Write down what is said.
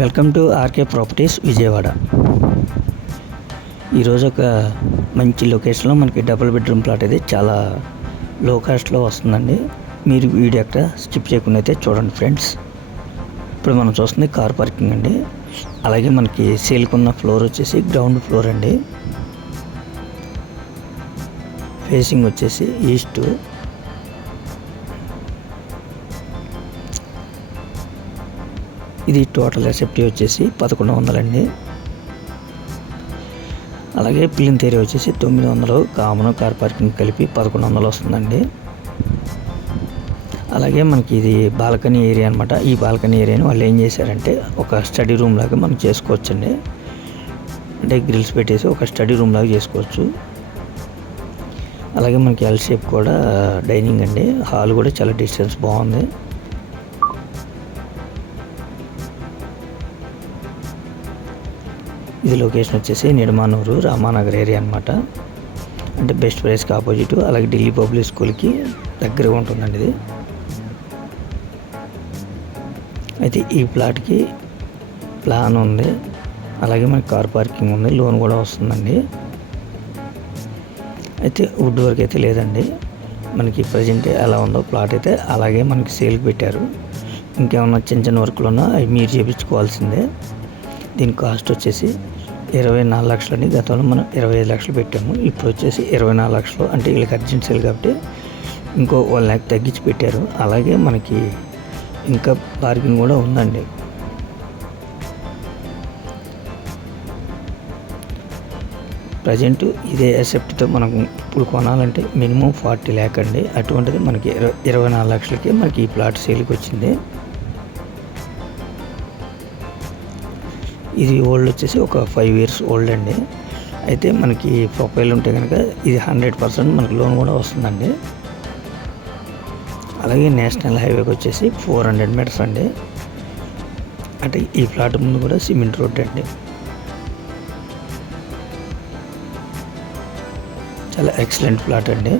Welcome to RK properties Vijayawada. ఈరోజు ఒక మంచి లొకేషన్లో మనకి డబుల్ బెడ్రూమ్ ప్లాట్ అయితే చాలా లో కాస్ట్లో వస్తుందండి. మీరు వీడియో అక్కడ స్కిప్ చేయకుండా అయితే చూడండి ఫ్రెండ్స్. ఇప్పుడు మనం చూస్తుంది కార్ పార్కింగ్ అండి. అలాగే మనకి సేల్కున్న ఫ్లోర్ వచ్చేసి గ్రౌండ్ ఫ్లోర్ అండి. ఫేసింగ్ వచ్చేసి ఈస్ట్. ఇది టోటల్ ఎసెప్టీ వచ్చేసి 1100 అండి. అలాగే ప్లింత్ ఏరియా వచ్చేసి 900, కామన్ కార్ పార్కింగ్ కలిపి 1100 వస్తుందండి. అలాగే మనకి ఇది బాల్కనీ ఏరియా అనమాట. ఈ బాల్కనీ ఏరియాని వాళ్ళు ఏం చేశారంటే ఒక స్టడీ రూమ్ లాగా మనం చేసుకోవచ్చండి. అంటే గ్రిల్స్ పెట్టేసి ఒక స్టడీ రూమ్ లాగా చేసుకోవచ్చు. అలాగే మనకి ఎల్ షేప్ కూడా డైనింగ్ అండి. హాల్ కూడా చాలా డిస్టెన్స్ బాగుంది. ఇది లొకేషన్ వచ్చేసి నిడమానూరు రామానగర్ ఏరియా అనమాట. అంటే బెస్ట్ ప్రైస్కి ఆపోజిట్. అలాగే ఢిల్లీ పబ్లిక్ స్కూల్కి దగ్గరగా ఉంటుందండి ఇది. అయితే ఈ ప్లాట్కి ప్లాన్ ఉంది. అలాగే మనకి కార్ పార్కింగ్ ఉంది, లోన్ కూడా వస్తుందండి. అయితే వుడ్ వర్క్ అయితే లేదండి. మనకి ప్రజెంట్ ఎలా ఉందో ప్లాట్ అయితే అలాగే మనకి సేల్కి పెట్టారు. ఇంకేమన్నా చిన్న చిన్న వర్క్లు ఉన్నా అవి మీరు చేయించుకోవాల్సిందే. దీని కాస్ట్ వచ్చేసి 24 లక్షలని. గతంలో మనం 25 లక్షలు పెట్టాము. ఇప్పుడు వచ్చేసి 24 లక్షలు. అంటే వీళ్ళకి అర్జెంట్ సేల్ కాబట్టి ఇంకో 1 lakh తగ్గించి పెట్టారు. అలాగే మనకి ఇంకా పార్కింగ్ కూడా ఉందండి. ప్రజెంట్ ఇదే ఎసెప్ట్తో మనం ఇప్పుడు కొనాలంటే మినిమం 40 lakh అండి. అటువంటిది మనకి 24 లక్షలకి మనకి ఈ ప్లాట్ సేల్కి వచ్చింది. ఇది ఓల్డ్ వచ్చేసి ఒక 5 years ఓల్డ్ అండి. అయితే మనకి ప్రొఫైల్ ఉంటే కనుక ఇది 100% మనకి లోన్ కూడా వస్తుందండి. అలాగే నేషనల్ హైవేకి వచ్చేసి 400 meters అండి. అంటే ఈ ప్లాట్ ముందు కూడా సిమెంట్ రోడ్ అండి. చాలా ఎక్సలెంట్ ప్లాట్ అండి.